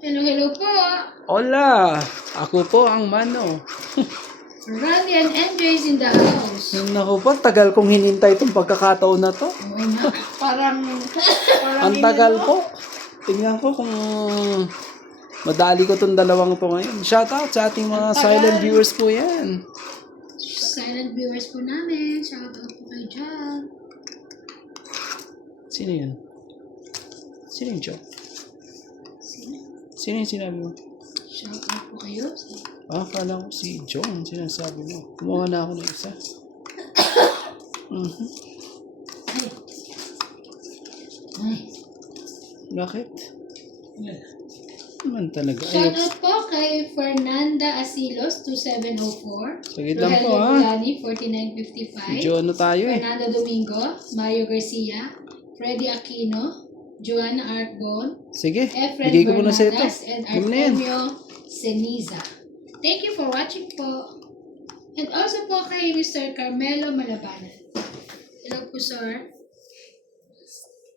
Hello, hello po. Hola! Ako po ang Mano. Randy and MJ is in the house. Naku po, tagal kong hinintay itong pagkakataon na to. Oo nga. Parang Ang tagal po. Tingnan ko kung madali ko itong dalawang to ngayon. Shoutout sa ating mga silent viewers po yan. Silent viewers po namin. Shoutout po kayo dyan. Sino yun? Sino yung Joe? Sino yung sinabi mo? Shoutout po kayo. Akala ko si Joe ang sinasabi mo. Kumuha na ako ng isa. Ay. Ay. Bakit? Naman talaga. Ayok. Shoutout po kay Fernanda Asilos, 2704. Sagit lang po, Rogelio ha? Bulani, Medyo 4955. ano tayo eh. Fernando Domingo, Mario Garcia, Freddy Aquino, Joanna Artbon, Sige, Efren bigay ko muna sa ito. Bernadas, and Huwag na yan. Artemio Ceniza. Thank you for watching po. And also po kay Mr. Carmelo Malabanan. Hello po, sir.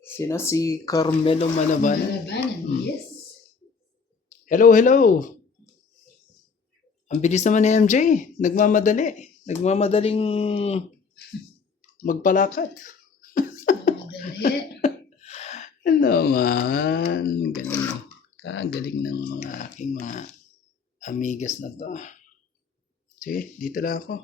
Sino si Carmelo Malabanan? Malabanan, yes. Hello, hello. Ang bilis naman ni MJ. Nagmamadali. Nagmamadaling magpalakad. Madali. Ano man. Galing. Kagaling ng mga aking mga amigas na to. Sige, dito na ako.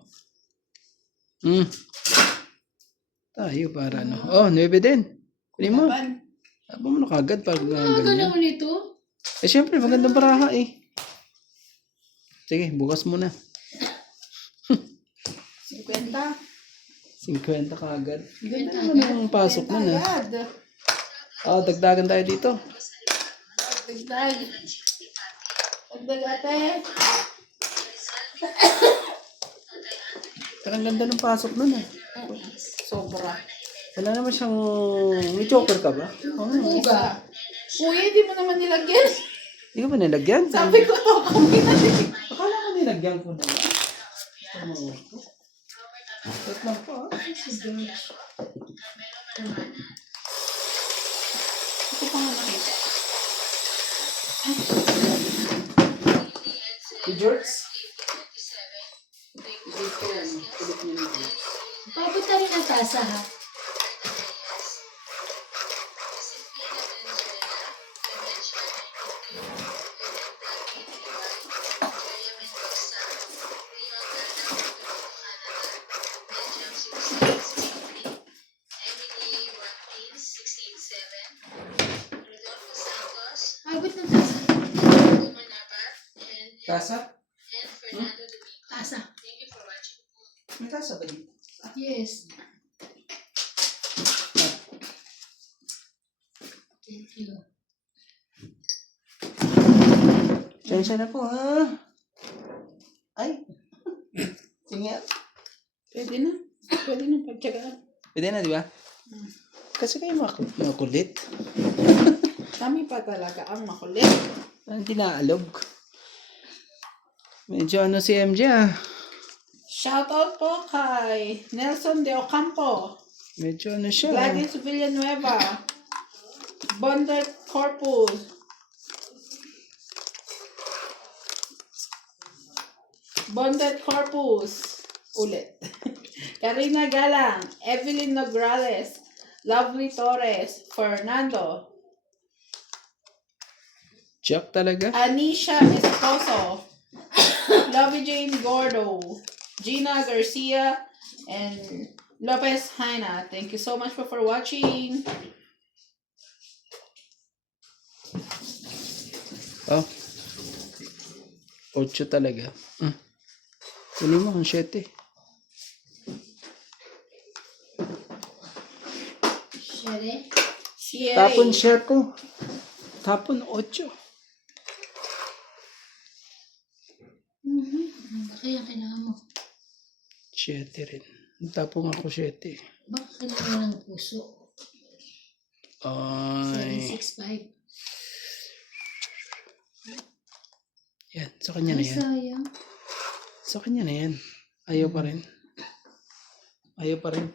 Tayo para ano. Oh, 9 din. Kunin mo. Aba mo na kagad pag Aga ganyan. naman ito. Eh, syempre, magandang baraha eh. Sige, bukas mo na. 50. 50 kagad. Benta Ano naman ang pasok mo na? Agad. Dagdagan tayo dito. Dagdag. Dagdag ate. Parang ganda ng pasok nun eh. Sobra. Wala naman siyang... May choker ka ba? Oo. Uga. Kuya, hindi mo naman nilagyan. Hindi ka ba nilagyan? Sabi ko to, kami na din. Akala ko nilagyan ko na. Wait lang po ah. Ito pa nga nakita. Si George? Dito yan. Kulit niya ni George. Pabot na rin ang tasa, ha? Pabot ng tasa. Tasa? Tasa. May tasa ba dito? Yes. Thank you. Sensya na po ha. Ay. Sige. Pwede na. Pwede na pagtsagaan. Pwede na, di ba? Kasi kayo makulit. Kami pa talaga ang makulit. Hindi naalog. Medyo ano si MJ ah. Shoutout po kay Nelson De Ocampo, Medyo ano siya. Gladys Villanueva, Bondet Corpus, ulit. Karina Galang, Evelyn Nograles, Lovely Torres, Fernando, Jack talaga. Anisha Esposo, Lovey Jane Gordo, Gina Garcia, and Lopez Haina. Thank you so much for watching. Oh. 8 talaga. Kunin mo ang 7. Shere. Tapon 7. Tapon 8. Ano ba kaya kailangan mo? 7 rin. Tapon ako 7. Baka kailangan ng puso. Ay. 765. Yan. Sa kanya na Ay, yan. sayang. Sa kanya na yan. Ayaw pa rin. Ayaw pa rin.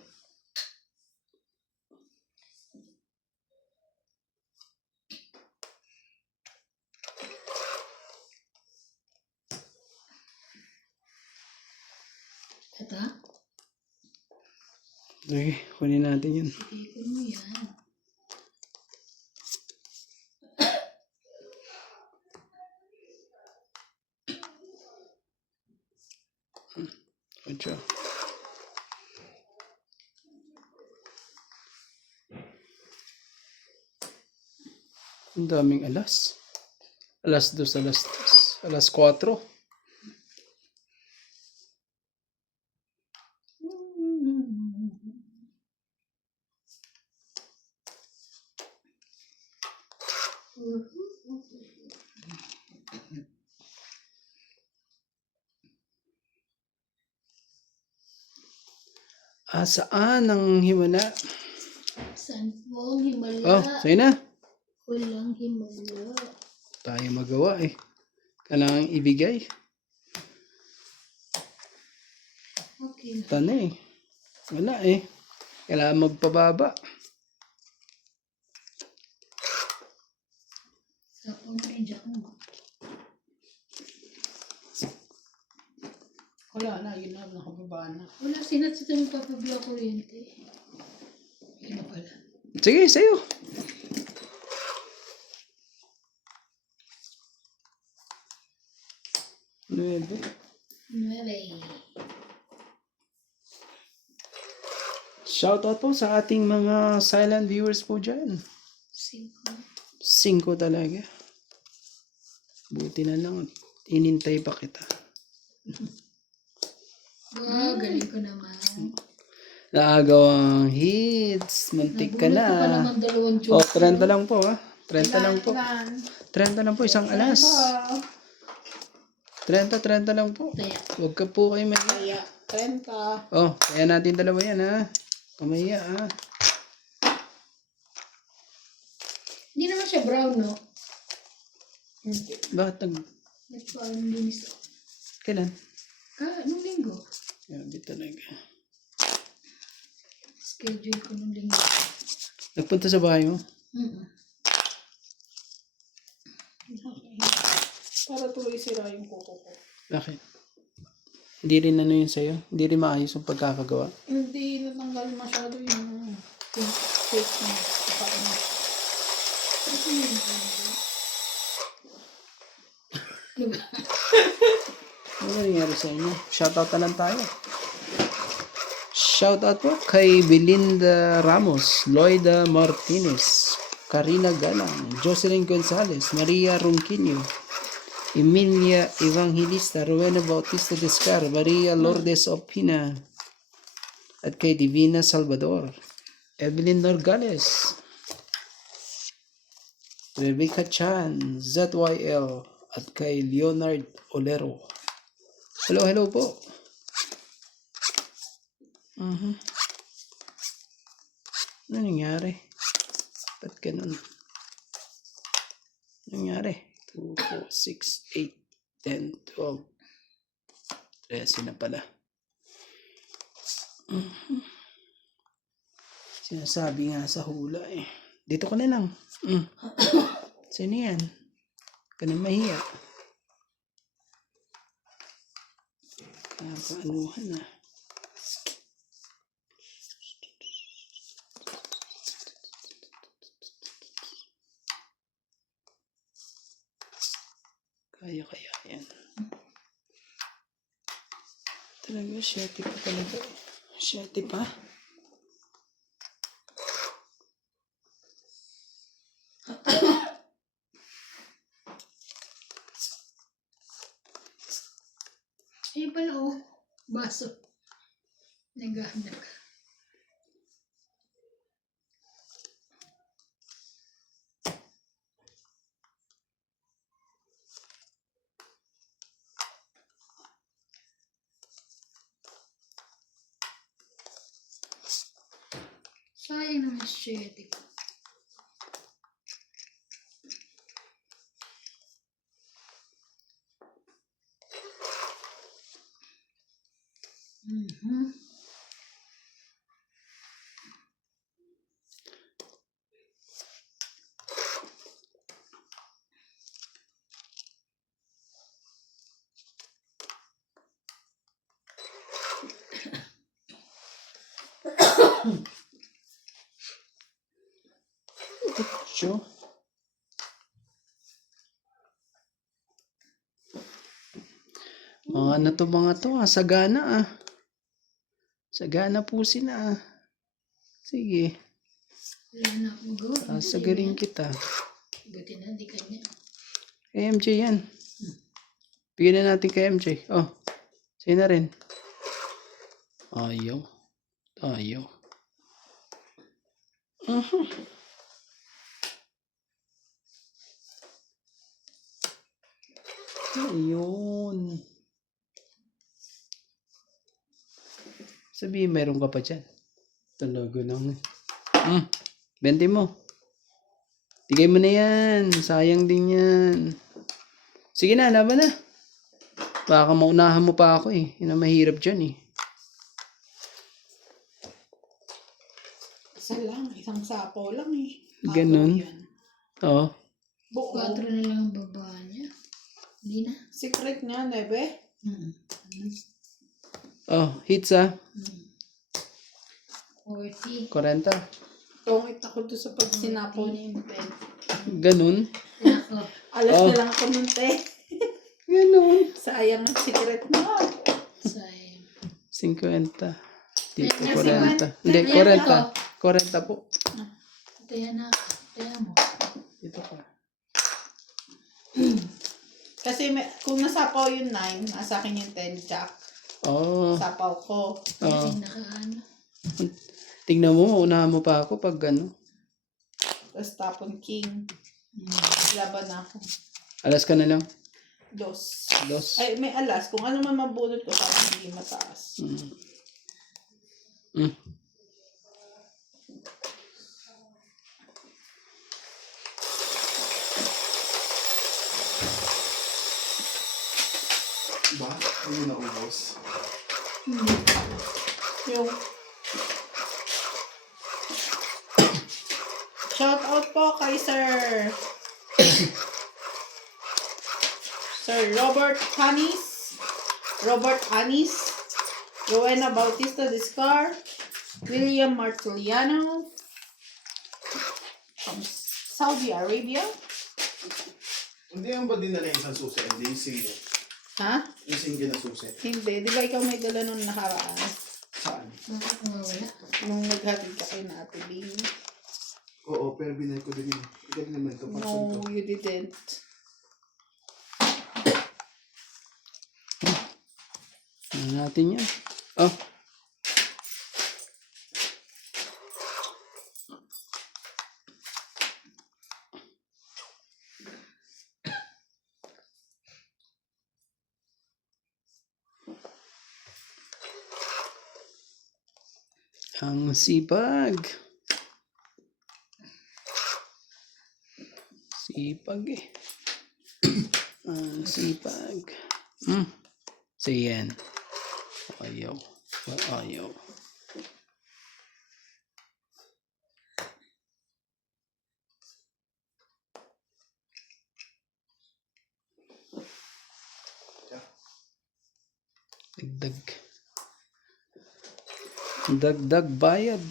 Okay, kunin natin yun. Sige, kunin mo yan. Ocho. Ang daming alas. Alas 2, alas 3, alas 4. Saan ang himala? Saan po ang himala? Oh, sa'yo na. Walang himala. Tayo magawa eh. Kailangan ibigay. Okay na. Tana eh. Wala eh. Kailangan magpababa. Tapon na dyan mo. Wala na, yun na, nakababa na. Wala, sinat sa tayo papabla kuryente. Yun na pala. Sige, sa'yo. Nuebe. 9. Shoutout po sa ating mga silent viewers po dyan. 5. 5 talaga. Buti na lang. Inintay pa kita. Wow, galing ko naman. Naagawang hits. Muntik ka Nabunot ko pa na. naman 2 Oh, joke. 30 lang po ah. 30 lang po. Ilan? 30 lang po, isang alas. 30 lang po. Kaya, Huwag ka po kayo may... Kaya, 30. Oh, kaya natin dalawa yan ha. Kamaya ha. hindi naman siya brown, no? Hindi. Bakit nag... Nagparang linis ako. Kailan? Nung linggo. Grabe talaga. Schedule ko nung linggo. Nagpunta sa bahay mo? Para tuloy sira yung kuko ko. Bakit? Hindi rin ano yun sa'yo? Hindi rin maayos yung pagkakagawa? Hindi natanggal masyado yung fake na paano. Ano nangyari sa inyo? Shoutout na lang tayo. Shoutout po kay Belinda Ramos, Loida Martinez, Karina Galang, Jocelyn Gonzalez, Maria Ronquillo, Emilia Evangelista, Rowena Bautista Descar, Maria Lourdes Opina, at kay Divina Salvador, Evelyn Norgales, Rebecca Chan, ZYL, at kay Leonard Olero. Hello po. Ano nangyari? Ba't ganun? Ano nangyari? 2, 4, 6, 8, 10, 12. 13 na pala. Sinasabi nga sa hula eh. Dito ka na lang. Sino yan? Ka na mahiya. Paanuhan na. Kaya yan. Talaga, 7 pa talaga. 7 pa? Ayun pala, oh. Baso. Naghahanap. Sayang naman 7 ko. Sure. Mga ano to mga to ah. Sagana ah. Sagana po sila ah. Sige. Wala na akong magawa. Sagaling kita. Buti na, di kanya. Kay MJ yan. Bigyan na natin kay MJ. Oh. Sa'yo na rin. Ayaw. Ayaw. Ayun. Sabihin, meron ka pa dyan. Talaga lang. 20 mo. Tigay mo na yan. Sayang din yan. Sige na, laban na. Baka maunahan mo pa ako eh. Yun ang mahirap dyan eh. Isa lang, isang sapaw lang eh. Ganun. Yan. Oo. Buo. 4 na lang ang baba niya. Hindi na. Secret niya, Nebe. Oh, hits ah. 40. 40. Tungit ako doon sa pag sinapaw niya yung pen. Ganun. Nako. Alas Oh. na lang ako nun, te. Ganun. Sayang ang secret mo. Sayang. 50. Dito, Ayan, 40. Hindi, ayan 40. 40 po. Ito yan na. Ito yan mo. Dito pa. Kasi kung nasapaw yung 9, nasa akin yung 10 jack. Oh. Sapaw ko. Oh. Yan, nakaano. Tingnan mo, unahan mo pa ako pag ano. Tapos tapon king. Laban ako. Alas ka na lang. Dos. Dos. Ay, may alas. Kung ano man mabunot ko, parang hindi mataas. Ba? Hindi na ubos. Yung shout out po kay Sir Robert Hanis, Rowena Bautista Discar, William Martiliano from Saudi Arabia. Hindi yan ba dinala yung isang susi? Hindi yung single. Ha? Yung single na susi. Hindi. Di ba ikaw may dala nung nakaraan? Saan? Wala. Nung naghatid ka kay na Ate Bing? Oo, pero binay ko din yun. Hindi naman ito. No, you didn't. Ano natin yan? Oh. Ang sipag. Sipag eh. Ang sipag. So yan. Ayaw. Ayaw. Dagdag. Dagdag bayad.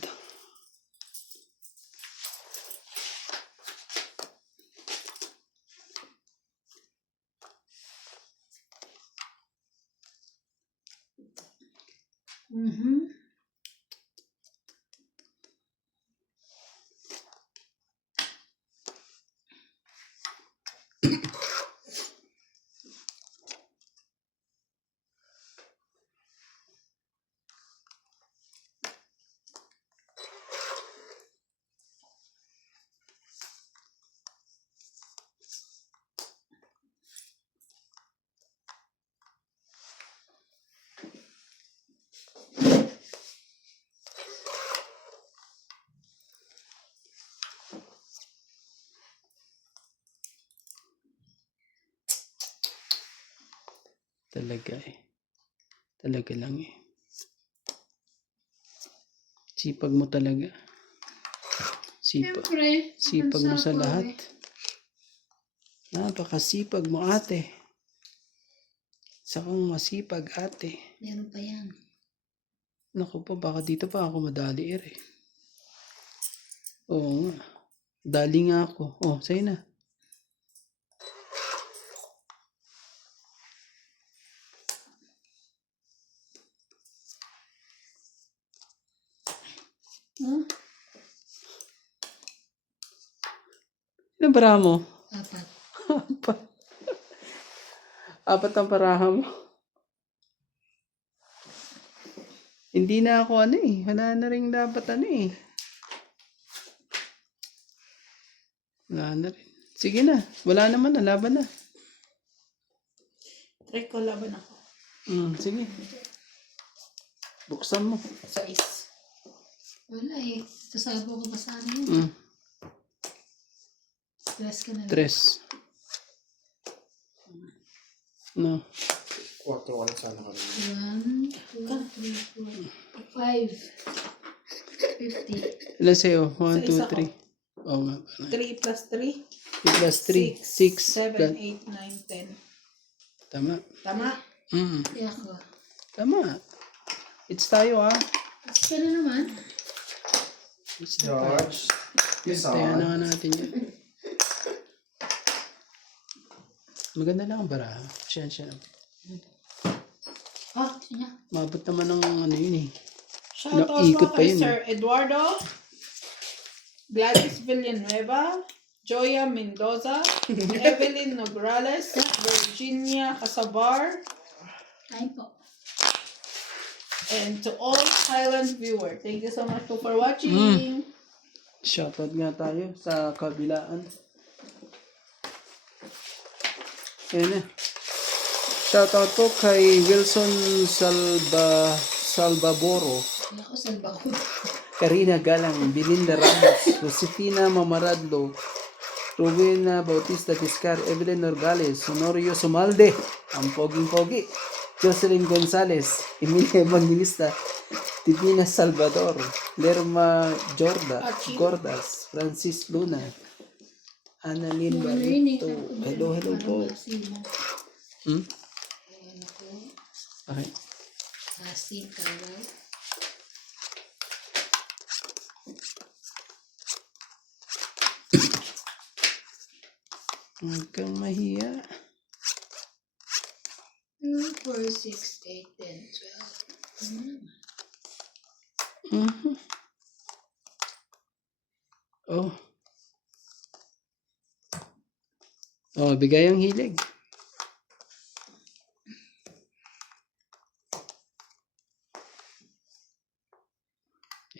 Talaga eh. Talaga lang eh. Sipag mo talaga. Siyempre. Sipag mo sa bansa ko lahat. eh. Napakasipag mo ate. Isa kang masipag ate. Meron pa yan. Naku po, baka dito pa ako madali eh. Oo nga. Dali nga ako. Oh, sa'yo na. Ilan para mo? 4. Apat ang paraha mo. Hindi na ako ano eh. Wala na rin dapat ano eh. Wala na rin. Sige na. Wala naman na. Laban na. Try ko laban ako. Sige. Buksan mo. 6. Wala eh. Sasabo ko pa sana yun. Stress ka na lang. 3. No. 4 ka lang sana kami. 1, 2, 3, 4, 5. 50. Ilan sa'yo? 1, Sa 2, isa 3. Oo nga. 3 plus 3. 3 plus 3. 6. 7, 8, 9, 10. Tama. Tama? Kaya ko. Tama. It's tayo ah. Tapos ka na naman. It's na tayo. George. Tayo na nga natin yan. Maganda lang ang baraha. Siya. Oh, siya. Mabot naman ng ano yun eh. Shoutout Ikot po pa kay yun, Sir Eduardo, Gladys Villanueva, Joya Mendoza, Evelyn Nograles, Virginia Casabar, Kain po. and to all Highland viewers. Thank you so much po for watching. Shoutout nga tayo sa kabilaan. Ayan na. Shoutout po kay Wilson Salvaboro, Kaya ko salba ko. Karina Galang, Belinda Ramos, Josefina Mamaradlo, Rowena Bautista Tiscar, Evelyn Norgales, Honorio Sumalde, ang poging-pogi, Jocelyn Gonzalez, Emilia Evangelista, Divina Salvador, Lerma Gordas, Francis Luna, Annalyn Barito. Hello po. Okay. Asin ka ba? Huwag kang mahiya. 2, 4, 6, 8, 10, 12. Oh. Oh, bigay ang hilig.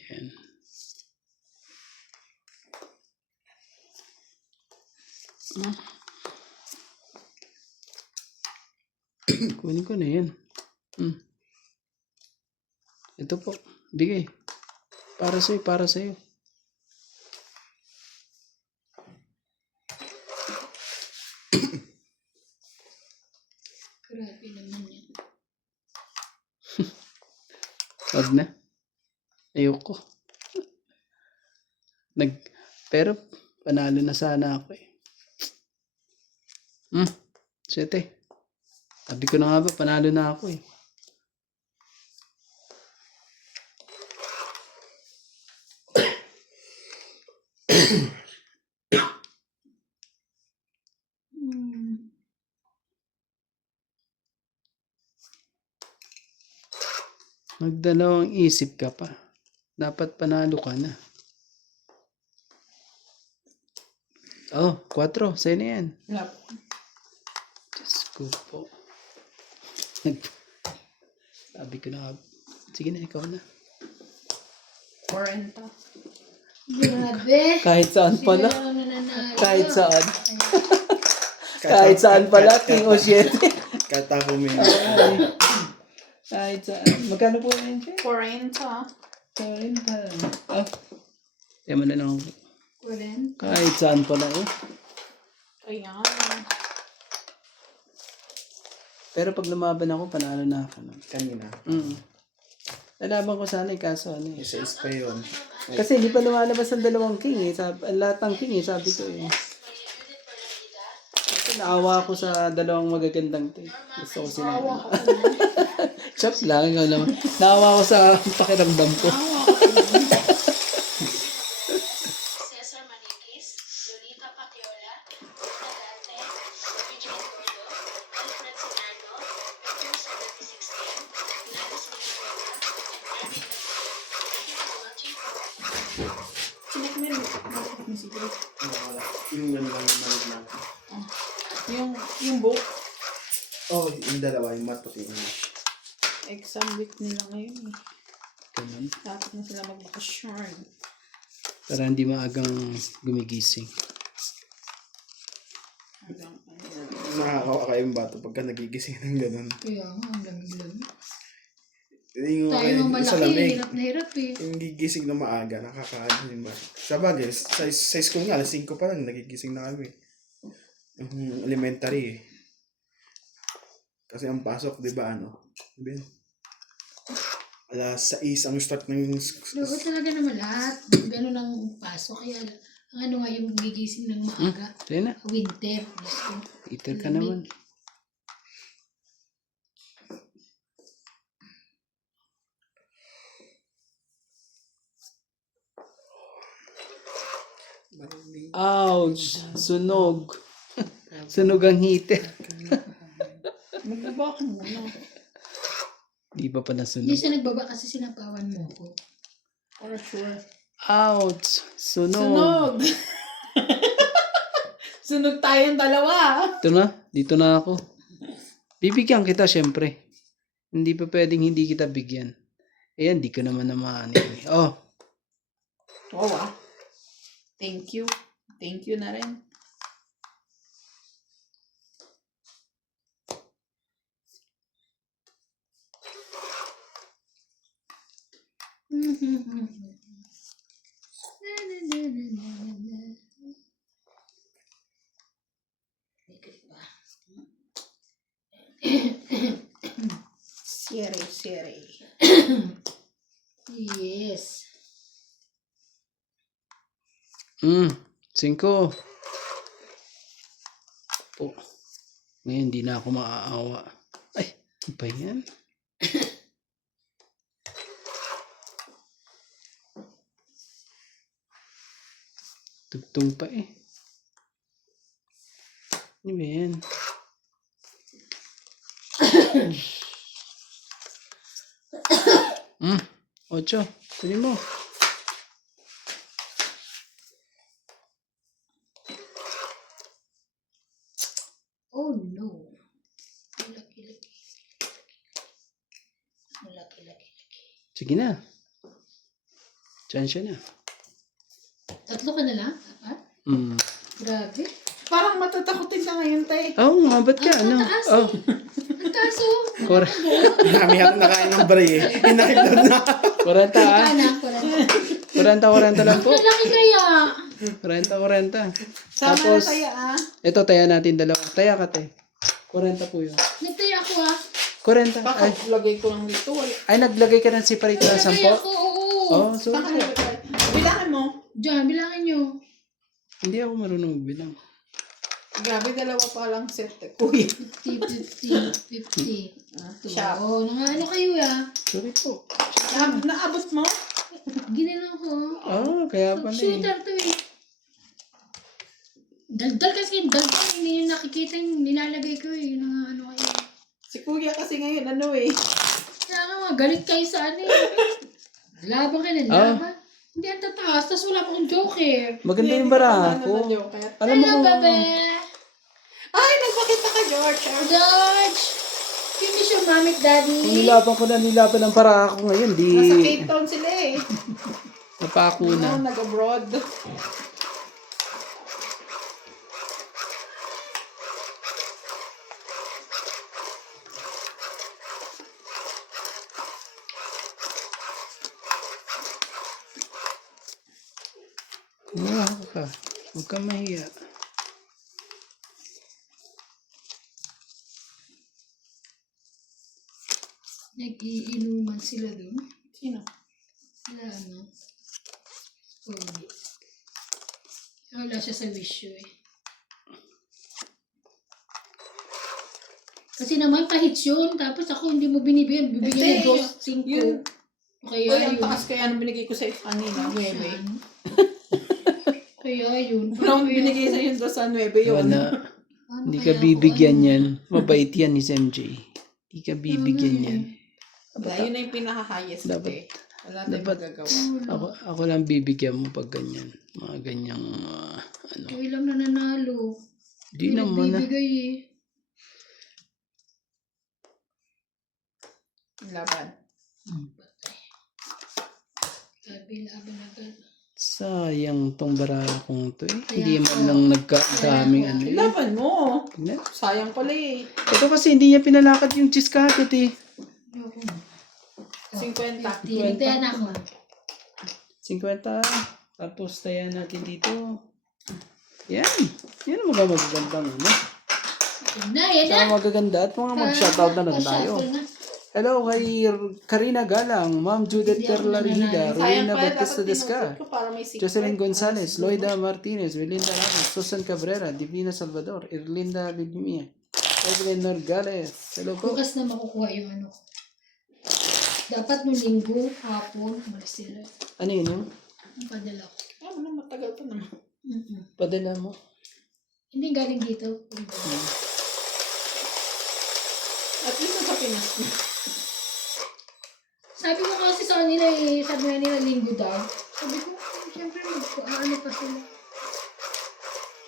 Yan. Kunin ko na yan. Ito po. Bigay. Para sa'yo. Grabe naman yan. Wag na. Ayoko. Pero panalo na sana ako eh. 7. Sabi ko na nga ba, panalo na ako eh. Magdalawang isip ka pa. Dapat panalo ka na. Oh, 4. Sa'yo na yan. Wala po. Diyos ko po. Sabi ko na. Sige na, ikaw na. 40. Grabe. Kahit saan pala. Sila lang nananalo. Kahit saan. Kahit saan pala. King o 7. Kahit ako may Kahit saan. Magkano po yan siya? 40. Kahit saan. Oh. Kaya mo na lang ako. 40. Kahit saan pala eh. Ayan. Pero pag lumaban ako, panalo na ako. No? kanina. Lalaban ko sana eh, kaso ano eh. Isa-is pa yun. Kasi hindi pa lumalabas ang dalawang king eh. Ang lahat ng king eh, sabi ko eh. Ito naawa ko sa dalawang magagandang to. Gusto ko sila. Chop lang, ikaw naman. Naawa ko sa pakiramdam ko. Cesar Maniquis, Lolita Patiola, Rita Dante, Eugene Gordo, Alfred Sinano, Victor 7610, Gladys Minicola, and Marvin Lasal. Thank you for watching. Sinek mo yung siguro. Wala. Yung yan lang yung maliit na. Yung book, Oh, yung dalawa, yung mat pati yung exam week nila ngayon eh. Ganun. Dapat na sila magbakasyon. Para hindi maagang gumigising. Hanggang nakakawa kayong bata pagka nagigising ng ganun. Kaya nga, ang lamig-lamig. Yung Tayo ng sa malaki, lamig. hirap na hirap eh. Yung gigising na maaga, nakakaano yung bata. Sa bagay, sa school nga, alas 5 pa lang, nagigising na kami. Yung elementary eh. Kasi ang pasok, di ba ano? Di ba? Alas 6 ang start ng Loko talaga naman lahat. Ganun ang pasok. Kaya ang ano nga yung gigising ng maaga. Sige na. Winter. Gusto. Eater ka naman. Ouch! Sunog. Sunog ang heater. magbaba ka muna. Di pa Hindi nasunog. siya nagbaba kasi sinapawan mo ko. For sure. Ouch! Sunog. Sunog! Sunog tayong dalawa. Ito na. Dito na ako. Bibigyan kita syempre. Hindi pa pwedeng hindi kita bigyan. Ayan, di ka naman naman. Oh, Wow ah. Thank you. Thank you na rin. Siri. Yes. 5. Oh. Ngayon, di na ako maaawa. Ay, ano ba yan? Tugtong pa eh. Ano ba yan? Hmm, 8. Kunin mo. Oh no. Laki. Sige na. Chansya na. 3 ka na lang? Apat? Grabe. Parang matatakotin ka ngayon, tay. Oh, nga ba't ka? Ang Ano? taas Oh, Ang taas oh. kor Dami ako nakain ng bari eh. Hinakitad na. 40 ah. Anak, 40 lang po. Ang laki kaya. 40. Sama Tapos, na tayo ah. ito, taya natin dalawa. Taya ka, te. 40 po yun. Nagtaya ako ah. 40. Baka Ay, lagay ko lang dito. Wala. ay naglagay ka ng separate na Nagtaya 10? ako, oo. Oh, so, Baka nilagay. Bilangin mo. Diyan, bilangin nyo. hindi ako marunong magbilang. Grabe, dalawa pa lang set. Kuya. 50. Siya. Oo, ano kayo ah. Sorry po. Naabot mo? Ginanon ko. Oh, kaya pala eh. Shooter to eh. Daldal kasi, hindi yung nakikita yung nilalagay ko eh. Yung mga ano kayo. Si Kuya kasi ngayon, ano eh. Kaya nga, mga galit kayo sa ano eh. Laban ka na, laban. Hindi ang tataas, tapos wala pa akong joker. Maganda yung bara ko. Alam mo Hello, kung... bebe. Ay, nagpakita ka, George. George! You miss your mom at daddy. Kung nilaban ko na nilaban ng para ako ngayon, di... Nasa Cape Town sila eh. Napako Oo, na. nag-abroad. Kumuha ka. Huwag kang mahiya. Nag-iinuman sila dun. Sino? Wala ano. Pogi. Wala siya sa wisyo eh. Kasi naman kahits yun, tapos ako hindi mo binibigyan, bibigyan Hindi, ng 2, 5. yun. Kaya Uy, ang yun. taas kaya nung binigay ko sa kanina, 9. Kaya yun. Nung binigay sa yun sa 9 yun. Wala. Ano Hindi kaya ka bibigyan ako, yan. Mabait yan ni MJ. Hindi ka bibigyan yan. Wala, yun na yung pinaka-highest. Dapat- Wala tayong dapat- magagawa. Ako lang bibigyan mo pag ganyan. Mga ganyang ano. Ikaw lang nananalo. Di naman na. Nagbibigay eh. Laban. Laban agad. Sayang tong barala kong to eh. Hindi man lang nagkadaming ano eh. Laban mo. Tignan. Sayang pala eh. Ito kasi hindi niya pinalakad yung cheese kagad eh. 50. Tinitayan ako. 50. Tapos tayan natin dito. Yan. Yan ang mga magagandang ano. Yan na, yan na. Saka magaganda at mga mag-shoutout na lang tayo. Pa-shuffle na. Hello kay Karina Galang, Ma'am Judith Hindi ako Perlarida, Sayang Rowena pala, Batista dapat Desca, tinutod ko para may 6. Jocelyn Gonzalez, Loida Martinez, Belinda Ramos, Susan Cabrera, Divina Salvador, Erlinda Libimia, Evelyn Norgales. Hello po. Bukas na makukuha yung ano. Dapat nung linggo, hapon, malis sila. Ano yun yung? Ang padala ko. Ano, matagal pa naman. Padala mo. Hindi galing dito. At least sa Pinas. Sabi ko kasi sa kanila eh, sabi nga nila linggo daw. Sabi ko, siyempre ano pa sila.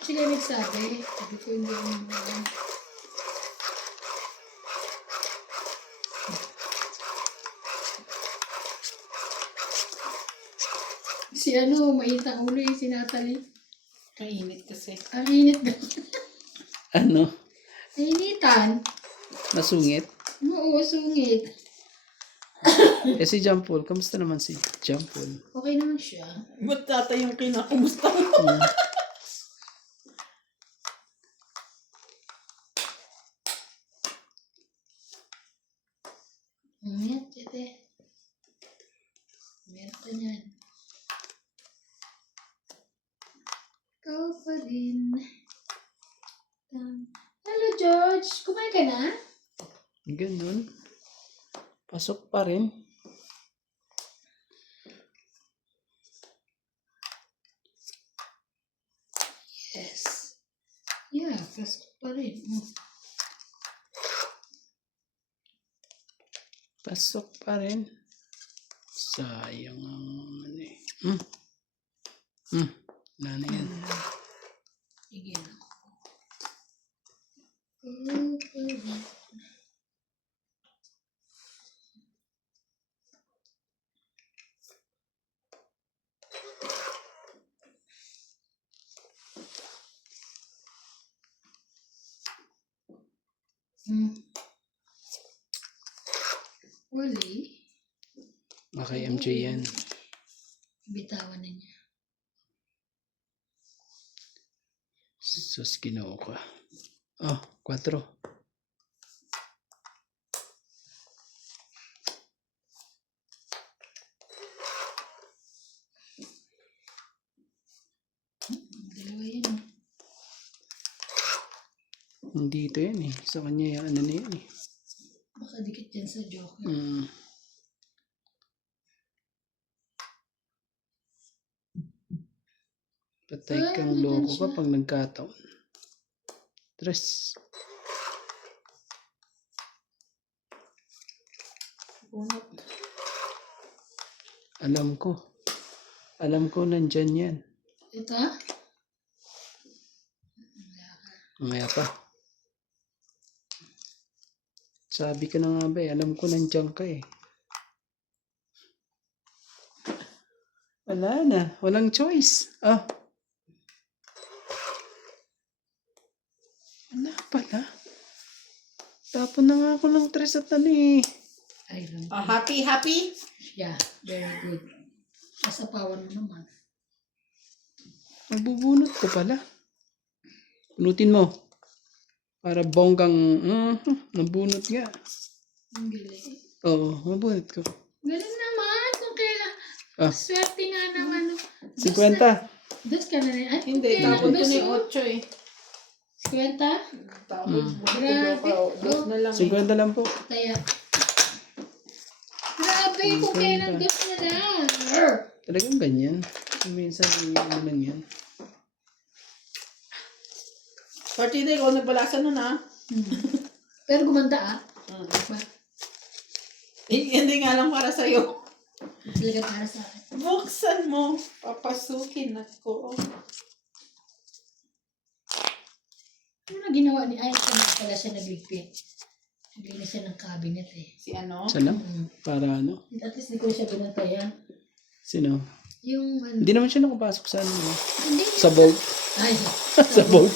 Sila nagsabi. Sabi ko hindi ako naman. Si ano, mainit ang ulo eh, si Natalie. Mainit kasi. Ang init ba? Ano? Nainitan. Nasungit? Oo, sungit. Eh si John Paul, kamusta naman si John Paul? Okay naman siya. Ba't tatay yung kinakumusta mo? Yan, tete. Meron ka niyan. Ikaw pa rin. Hello, George. Kumain ka na? Ganun. Pasok pa rin. Yes. Yeah, pasok pa rin. Pasok pa rin. Sayang ang ano eh. Wala na yan. Sige na. Ikaw pa rin. Wali. Okay, MJ yan. Bitawan na niya. Sus, ginoo ka. Oh, 4. Dalawa yan. Hindi ito yan eh. Sa kanya yung ano na yan eh. Baka dikit yan sa joke. Patay kang loko ka pag nagkataon. 3. Bunot. Alam ko. Alam ko nandyan yan. Ito? Mamaya pa. Sabi ka na nga ba eh. Alam ko nandyan ka eh. Wala na. Walang choice. Ah. Wala pala. Tapon na nga ako ng 3 at ano eh. Iron. Happy? Yeah, very good. Kasapawan mo naman. Magbubunot ko pala. Punutin mo. Para bonggang, nabunot nga. Ang galing. Oo, mabunot ko. Galing naman kung kailan. Ah. Swerte nga naman. 50. Dos ka na rin. Ay, Hindi, kung kailan tapon ko dos, na yung oh. 8 eh. Kwenta? Tapos, Grabe. dos na lang. 50 lang po. Kaya. Grabe, kung kaya ng dos na lang. Talagang ganyan. Minsan, ano lang yan. 40 day, ikaw nagbalasan nun ah. Pero gumanda ah. Hindi nga lang para sa'yo. Talaga para sa akin. Buksan mo. Papasukin ako. Ano na ginawa ni Ay? Pala siya nagligpit. Naglinis siya ng cabinet eh. Si ano? Siya lang? Para ano? At least di ko siya binantayan. Sino? Yung ano. Hindi naman siya nakapasok sa ano. Hindi. Sa boat. Ay, Sa boat.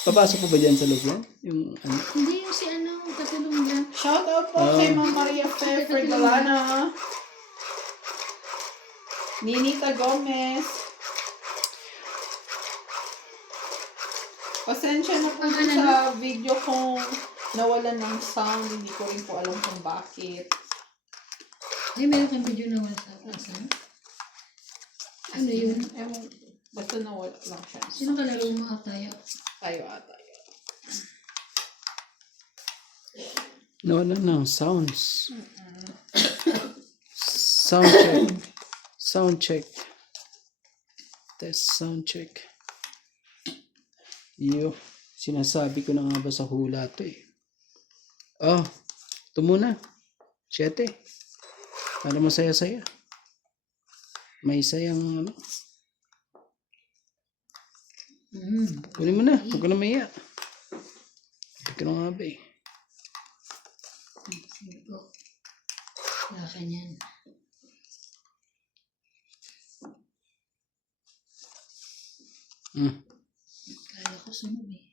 Papasok ko ba dyan sa loob yan? Yung ano? hindi yung si ano, katulong niya. Shout out po kay Ma'am Maria Fe Fregalana. Ninita Gomez. Pasensya na po sa video kong nawalan ng sound. Hindi ko rin po alam kung bakit. Ay, meron kang video na wala sa taas, ha? Ano yun? Ewan, basta nawala lang siya. Sino kalaro mo tayo? Tayo ata. Nawala ng sounds. Sound check. Sound check. Test sound check. Sinasabi ko na nga ba sa hula to eh. Oh, ito muna. 7. Para masaya-saya. May sayang ano. Kunin mo na. Huwag ka na maiya. Huwag ka na nga ba eh. Sige po. Wala ka niyan. Kala ko sunog eh.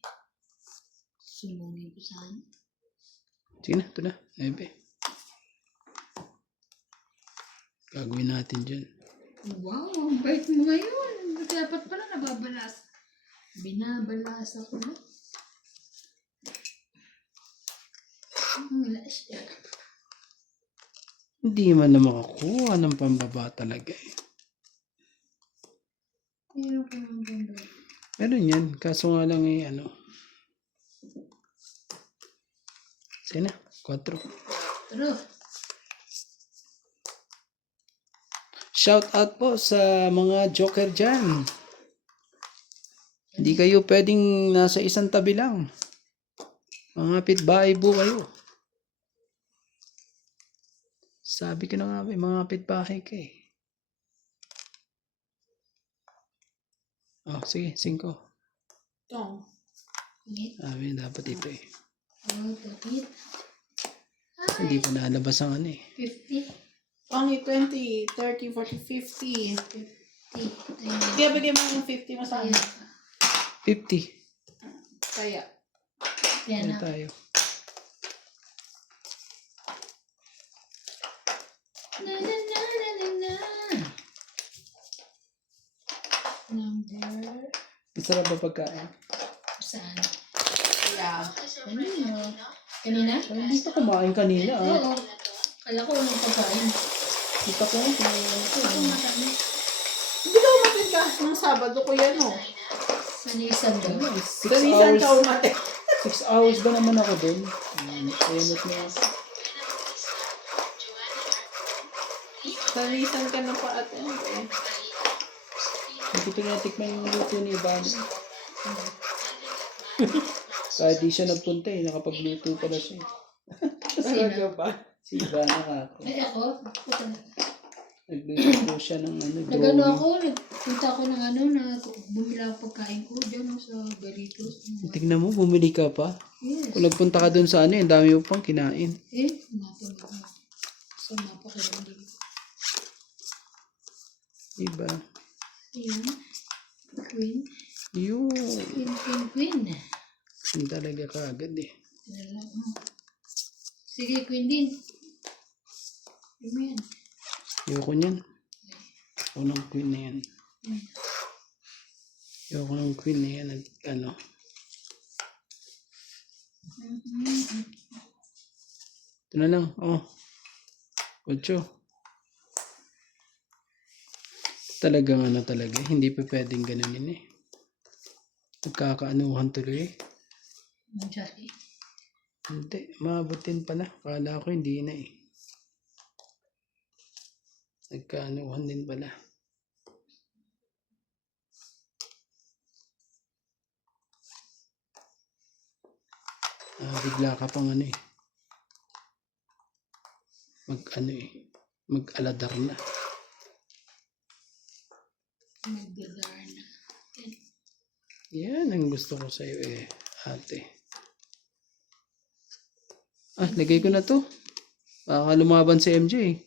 Sunugin ko saan. Sige na, ito na. 9. Gagawin natin dyan. Wow, ang bait mo ngayon. Dapat pala nababalas. Binabalas ako na. Wala siya. Hindi man na makakuha ng pambaba talaga eh. Meron ka ng ganda. Meron yan. Kaso nga lang eh, ano. Sige na, 4. Pero, Shout out po sa mga joker dyan. Hindi kayo pwedeng nasa isang tabi lang. Mga pitbahay po kayo. Sabi ko na nga, may mga pitbahay ka eh. Oh, sige, 5. Ito. Sabi dapat ito eh. oh, tapit. Hindi pa nalabas ang ano eh. 50. Only 20, 30, 40, 50. 50. Kaya bigay mo yung 50 mo sa akin. 50. Kaya. Yan Ano na. tayo? Na, na, na, na, na, na. Number. Masarap ba pagkain? Saan? Yeah. Kanino? Kanina? Hindi ka kumain kanina ah. Oo. Kala ko anong pagkain. Kita ko nga kumain ko. Ako matami. Hindi ka umatin ka. Nung Sabado ko yan oh. Sa Nisan daw. 6 Dalisan hours. ka umatin. 6 hours ba naman ako dun? Ayunot na ako. Dalisan ka na pa at eh. Hindi ko tinatikman yung luto ni Ivana. Kahit di siya nagpunta eh, nakapagluto pala siya. Talaga ba? Si Ivana ka ako. Ay ako? Ako talaga. Nagluto po siya ng ano, Nagano drawing. ako, nagpunta ako ng ano, na bumila ako pagkain ko dyan sa Galitos. Tignan mo, bumili ka pa. Yes. Kung nagpunta ka dun sa ano, ang dami mo pang kinain. Eh, mapa. Sa mapa ka lang din. Diba? Ayan. Queen. Yun. Queen. Yun talaga kaagad eh. Ano lang, oh. Sige, Queen din. Amen. Ayoko niyan. Ayoko ng queen na yan. Ayoko ng queen na yan. Ano. Ito na lang. Oh. 8. Talagang ano talaga. Hindi pa pwedeng ganunin eh. Nagkakaanuhan tuloy. Jackie. Hindi, maabot din pala. Kala ko hindi na eh. Nagkaanuhan din pala. Bigla ka pang ano eh. Mag-aladar na. Magdadar na. Yan ang gusto ko sa'yo eh, ate. Lagay ko na to. Baka lumaban si MJ.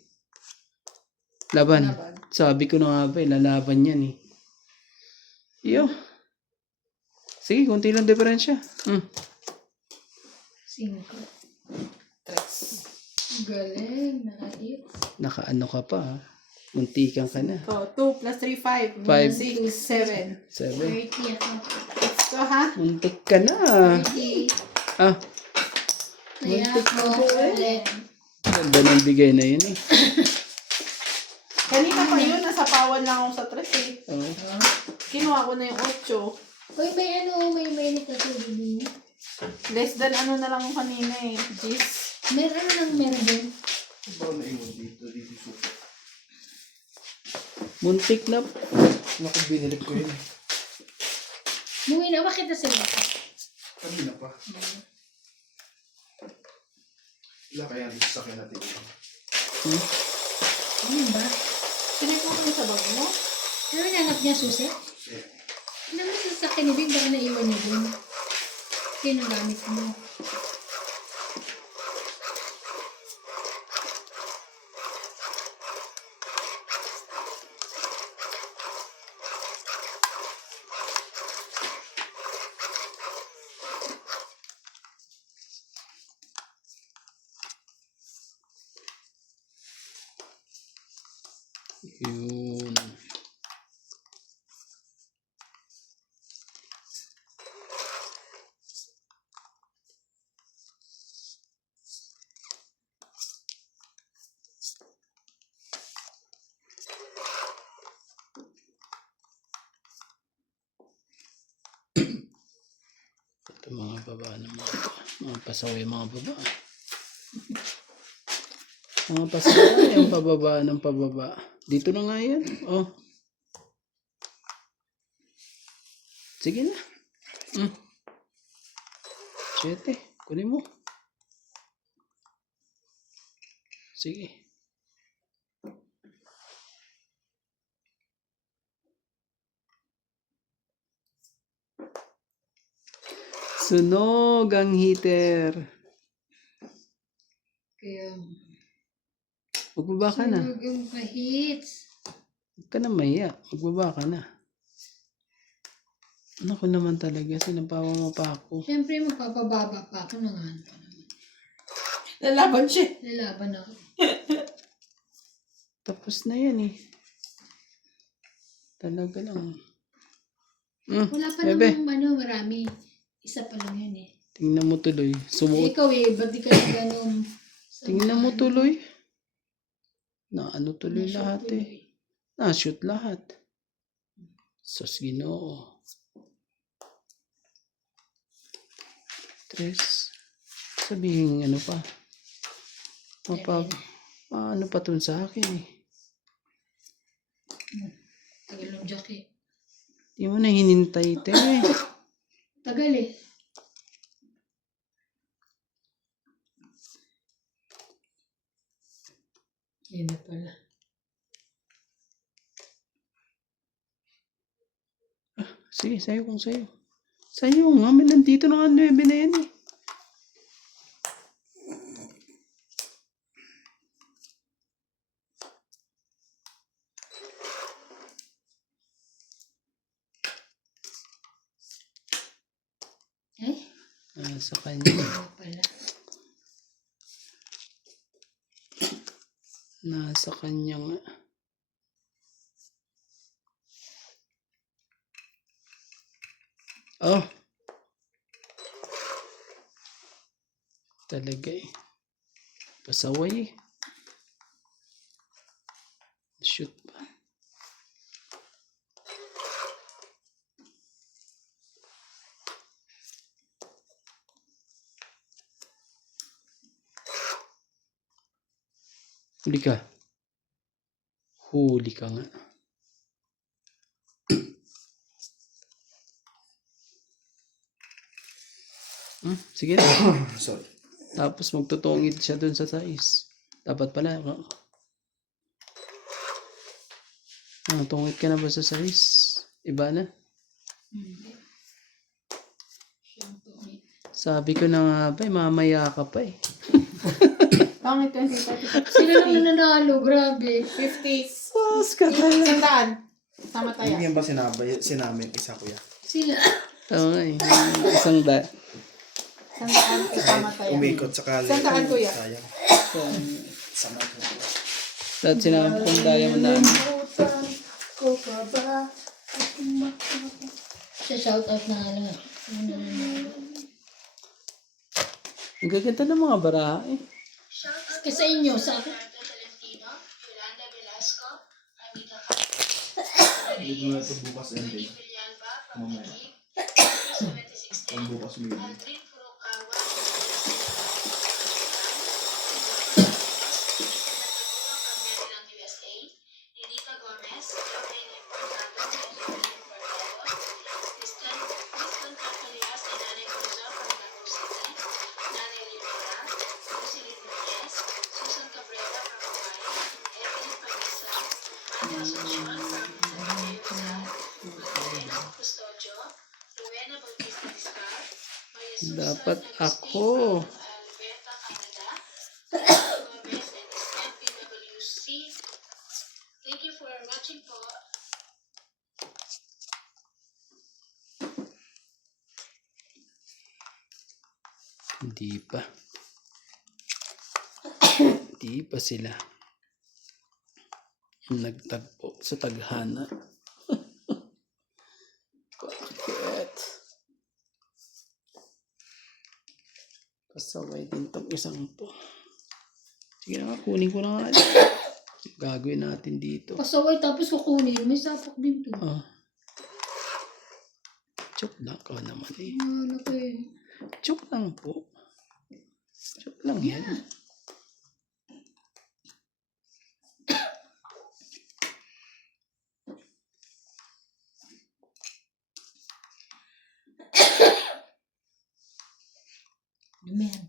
Laban. Sabi ko na nga ba, lalaban yan eh. Iyo. Sige, konti lang diferensya. 5. Tres. Galing. Naka-8. Nakaano ka pa ha. Muntikan ka na. So, 2 plus 3, 5. 5. 6, 7. 7. 30 ako. Let's go, ha? Muntik ka na. 30. Ah, Kaya muntik ako. na po eh. Ulit. Ganda ng bigay na yun eh. Kanina pa yun, nasa pawan lang ako sa tres eh. Oh. Kinuha ko na yung 8. Uy, may mainit na tubig din. Less than ano na lang yung kanina eh. Gis. Meron din. Baka naiwan dito suka. Muntik na. Naku, binalik ko yun. Muwi na, bakit na sila? Kanina pa. Wala kaya dito sa akin natin. Ano ba? Sinig mo kami sa bag mo? Ano nanap niya, susi? Ano naman sa kinibig, baka naiwan niya dun. Kaya nagamit mo. Yun. Ito mga baba ng mga pasaway mga baba. Mga pasaway yung pababa ng pababa. Dito na nga yan. Oh. Sige na. 7. Kunin mo. Sige. Sunog ang heater. Kaya, Magbaba ka na. sunog yung kahits. Huwag ka na maya. Magbaba ka na. Ano ko naman talaga. Sinapawa mo pa ako. Siyempre, magpapababa pa ako ng ano. Lalaban siya. Lalaban ako. Tapos na yan eh. Talaga lang. Wala pa Bebe. namang marami. Isa pa lang yun eh. Tingnan mo tuloy. Sumuot. Ikaw eh, ba't di ka na ganun? Tingnan mo tuloy. Na ano tuloy Na-shoot lahat tuloy. eh. Na-shoot lahat. Sus Ginoo. 3. Sabihin ano pa. Ano pa tun sa akin eh. Tagal ng jacket. Di mo na hinintay te. Tagal eh. Yan na pala. Sige, sa'yo kung sa'yo. Sa'yo nga, may nandito na nga 9 na yan eh. Sa kanya. Yan pala. Nasa kanya nga. Oh. Talaga eh. Pasaway eh. Shoot pa. Huli ka. Huli ka nga. Sige na. Sorry. Tapos magtutungit siya dun sa size. Dapat pala. Tungit ka na ba sa size? Iba na? Hindi. Siyang tungit. Sabi ko na nga ba, mamaya ka pa eh. Pangit 20, 30, Sila lang nananalo, grabe. 50. Sus ka talaga. 100. Tama tayo. Hindi yan ba sinamin isa kuya? Sila. Oo nga eh. Isang da. 100. Tama tayo. Umikot sa kali. Saan kuya? Sayang. Sama ko. Lahat sinabi kong diamond na. Ko pa ba? Siya shout out na nga lang. Ang gaganda ng mga baraha eh. Kasi sa inyo, sa akin. Hindi ko na ito bukas ending. Mamaya. Ang bukas mo yun. Dapat ako. Hindi pa. Hindi pa sila nagtagpo sa taghana. Bakit? Pasaway din tong isang to. Sige na nga, kunin ko na nga. Gagawin natin dito. Pasaway tapos kukunin. May sapak din to. Joke lang ka naman eh. Ano ko eh. Joke lang po. Joke lang yan. Dumihan.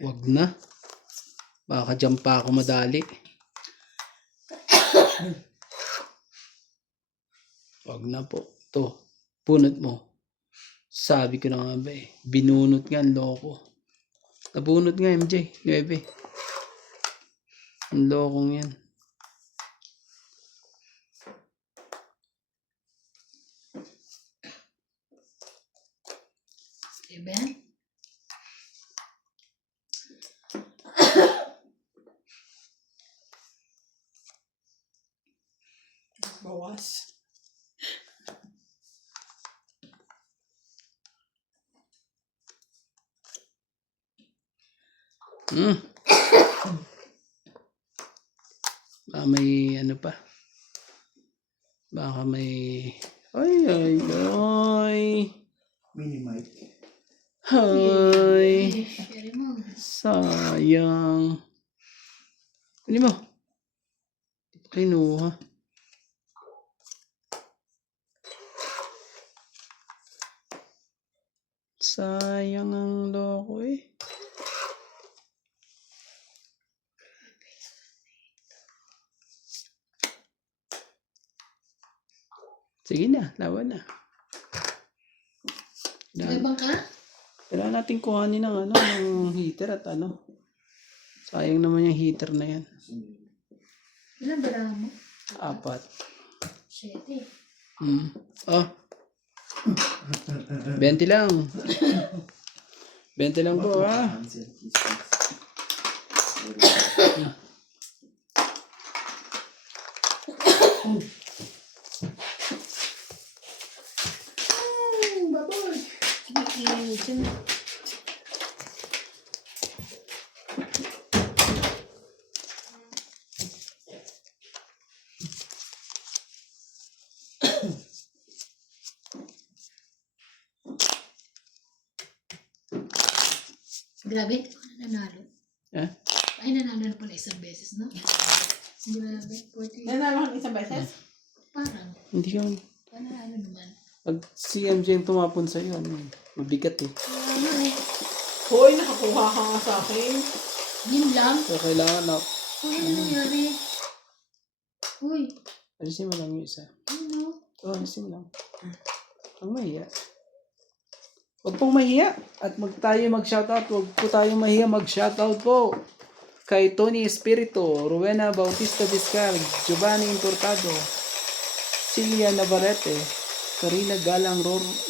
Wag na. Baka dyan pa ako madali. Wag na po. Ito. Punot mo. Sabi ko na nga ba eh. Binunot nga ang loko. Nabunot nga MJ. 9. Ang lokong yan. Diba? Bawas. Baka may ano pa. Baka may... Ay. Minimize. Hi. Share mo. Sayang. Kunin mo. Di pa kinuha. Sayang ang loko eh. Sige na, lawan na. Labang ka? Kailangan natin kuhanin ng ano, ng heater at ano. Sayang naman yung heater na yan. Ilan ba mo? 4. 7. Oh. 20 lang. 20 lang po ha. Baboy. Dyan. Grabe, hindi ko na nanalo. Eh? Ay, nanalo na pala isang beses, no? Grabe, 40. Nanalo ka ng isang beses? Parang, Hindi ka, nanalo naman. pag si MJ yung tumapon sa'yo, ano, mabigat eh. Ano eh. Hoy, nakakuha ka nga sa akin. Yun lang. So, kailangan na, Uy, ano nangyari? Uy, alisin mo lang yung isa. ano? Oo, alisin mo lang. Ang mahiya. Huwag pong mahiya. At tayo mag-shoutout. Huwag po tayo mahiya mag-shoutout po. Kay Tony Espirito, Rowena Bautista Vizcar, Giovanni Importado, Celia Navarrete, Karina Galang,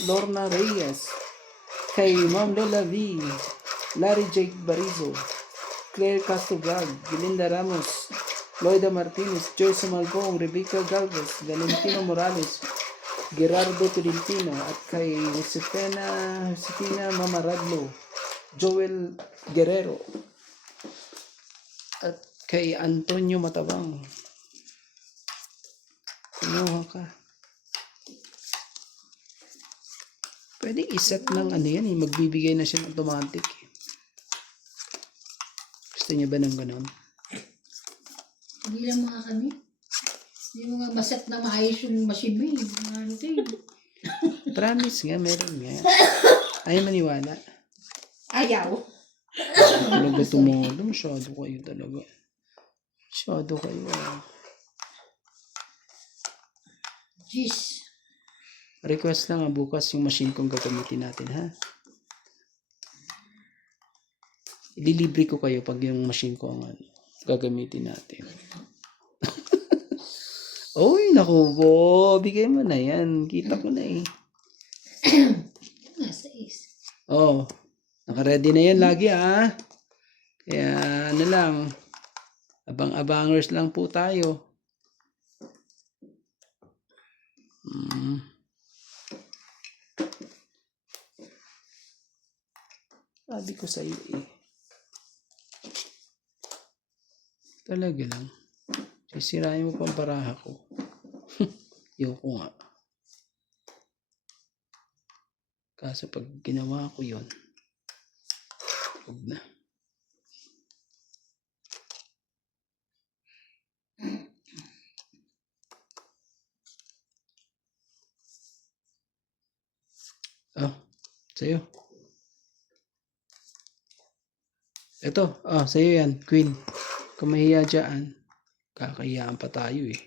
Lorna Reyes, kay Ma'am Lola V, Larry Jake Barizo, Claire Castobrag, Belinda Ramos, Loida Martinez, Joyce Malbong, Rebecca Galvez, Valentino Morales, Gerardo Tolentino, at kay Josefina Mamaradlo, Joel Guerrero, at kay Antonio Matabang. Kumuha ka. Pwede iset ng ano yan eh. Magbibigay na siya ng automatic eh. Gusto niya ba ng ganon? Hindi lang mga kami. Hindi mo nga maset na maayos yung machine mo eh. Ano ito eh. Promise nga, meron nga. Ayaw maniwala. Ayaw. Talaga tumolo. Masyado kayo talaga. Masyado kayo. Jeez. Request lang bukas yung machine kong gagamitin natin, ha? Ililibre ko kayo pag yung machine ko ang gagamitin natin. Uy, naku po. Bigay mo na yan. Kita ko na eh. Nasa is. Oh, naka-ready na yan lagi, ha? Kaya ano lang. Abang-abangers lang po tayo. Sabi ko sa iyo eh. Talaga lang. Sisirain mo pang baraha ko. Yoko nga. Kaso pag ginawa ko yon, huwag na. Oh, sa'yo. Ito, sa'yo yan, Queen. Kung mahiya dyan, kakahiyaan pa tayo eh.